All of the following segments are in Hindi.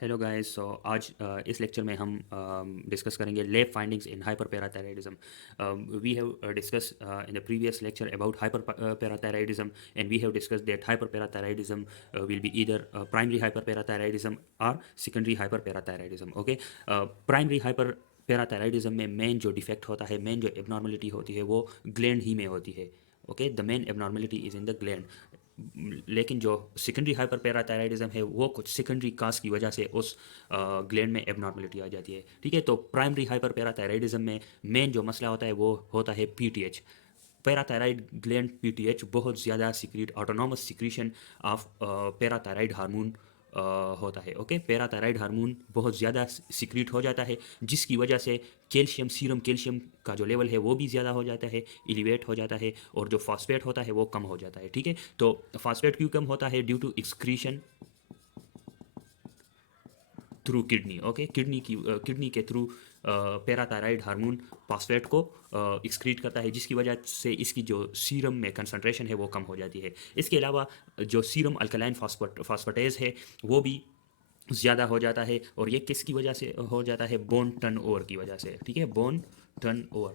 Hello guys. आज इस लेक्चर में हम डिस्कस करेंगे lab findings in hyperparathyroidism. We have discuss in the previous lecture about hyperparathyroidism, and we have discuss that hyperparathyroidism will be either primary hyperparathyroidism और secondary hyperparathyroidism. Okay, primary hyperparathyroidism में मेन जो डिफेक्ट होता है, मेन जो एबनॉर्मलिटी होती है वो ग्लैंड ही में होती है. Okay, the main abnormality is in the gland. लेकिन जो सेकेंडरी हाइपर पैराथायराइडिज्म है वो कुछ सेकेंडरी काज की वजह से उस ग्लैंड में एबनॉर्मलिटी आ जाती है. ठीक है, तो प्राइमरी हाइपर पैराथायराइडिज्म में मेन जो मसला होता है वो होता है पीटीएच. पैराथायराइड ग्लैंड पीटीएच बहुत ज़्यादा secrete autonomous secretion of parathyroid hormone होता है. ओके, पैराथायराइड हार्मोन बहुत ज़्यादा सिक्रीट हो जाता है, जिसकी वजह से कैल्शियम, सीरम कैल्शियम का जो लेवल है वो भी ज़्यादा हो जाता है, एलिवेट हो जाता है, और जो फॉस्फेट होता है वो कम हो जाता है. ठीक है, तो फॉस्फेट क्यों कम होता है? Due to excretion through kidney. Okay, kidney के थ्रू पैराथायराइड हार्मोन फॉस्फेट को एक्सक्रीट करता है, जिसकी वजह से इसकी जो सीरम में कंसंट्रेशन है वो कम हो जाती है. इसके अलावा जो सीरम अल्कलाइन फॉस्फेटेज है वो भी ज़्यादा हो जाता है, और ये किसकी वजह से हो जाता है? बोन टर्न ओवर की वजह से. ठीक है, bone turn over.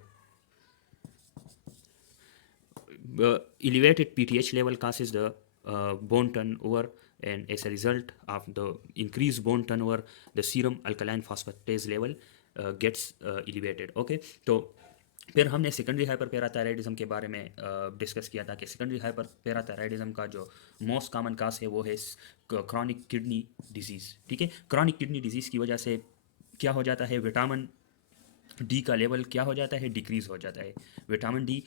Elevated PTH level causes the bone turnover, and as a result of the increased bone turnover, the serum alkaline phosphatase level gets elevated. Okay, तो फिर हमने सेकेंडरी हाइपर पैराथायराइडिज्म के बारे में डिस्कस किया था कि सेकेंडरी हाइपर पैराथायराइडिज्म का जो मोस्ट कॉमन काज है वो है क्रॉनिक किडनी डिजीज़. ठीक है, क्रॉनिक किडनी डिजीज़ की वजह से क्या हो जाता है? विटामिन डी का लेवल क्या हो जाता है? डिक्रीज हो जाता है. विटामिन डी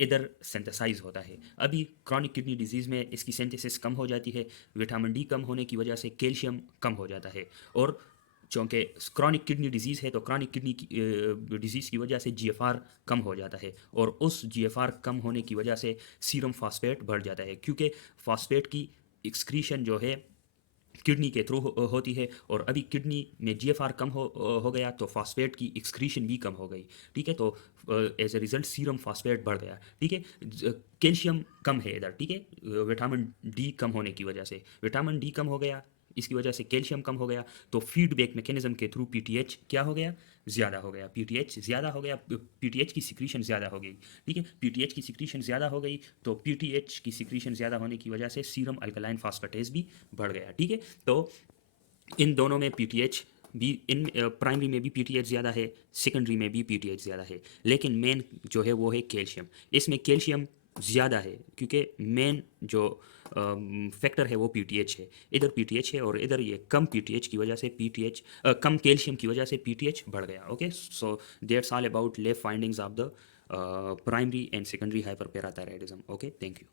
इधर सिंथेसाइज होता है. अभी क्रॉनिक किडनी डिजीज़ में इसकी सिंथेसिस कम हो जाती है. विटामिन डी कम होने की वजह से कैल्शियम कम हो जाता है. और चूँकि क्रॉनिक किडनी डिजीज़ है तो क्रॉनिक किडनी डिजीज़ की वजह से जीएफआर कम हो जाता है, और उस जीएफआर कम होने की वजह से सीरम फास्फेट बढ़ जाता है, क्योंकि फास्फेट की एक्सक्रीशन जो है किडनी के थ्रू होती है, और अभी किडनी में जीएफआर कम हो गया तो फास्फेट की एक्सक्रीशन भी कम हो गई. ठीक है, तो as a result serum phosphate बढ़ गया. ठीक है, कैल्शियम कम है इधर. ठीक है, विटामिन डी कम होने की वजह से विटामिन डी कम हो गया, इसकी वजह से कैल्शियम कम हो गया, तो फीडबैक मैकेनिज्म के थ्रू पीटीएच क्या हो गया? ज़्यादा हो गया. पीटीएच ज़्यादा हो गया, पीटीएच की सिक्रीशन ज़्यादा हो गई. ठीक है, पीटीएच की सिक्रीशन ज़्यादा हो गई, तो पीटीएच की सिक्रीशन ज़्यादा होने की वजह से सीरम अल्कलाइन फास्फेटेज भी बढ़ गया. ठीक है, तो इन दोनों में पीटीएच भी, इन प्राइमरी में भी पीटीएच ज़्यादा है, सेकेंडरी में भी पीटीएच ज़्यादा है, लेकिन मेन जो है वो है कैल्शियम. इसमें कैल्शियम ज़्यादा है क्योंकि मेन जो फैक्टर है वो पीटीएच है. इधर पीटीएच है और इधर ये कम पीटीएच की वजह से पीटीएच, कम कैल्शियम की वजह से पीटीएच बढ़ गया. Okay, so that's all about lab findings of the primary and secondary hyperparathyroidism. Okay, thank you.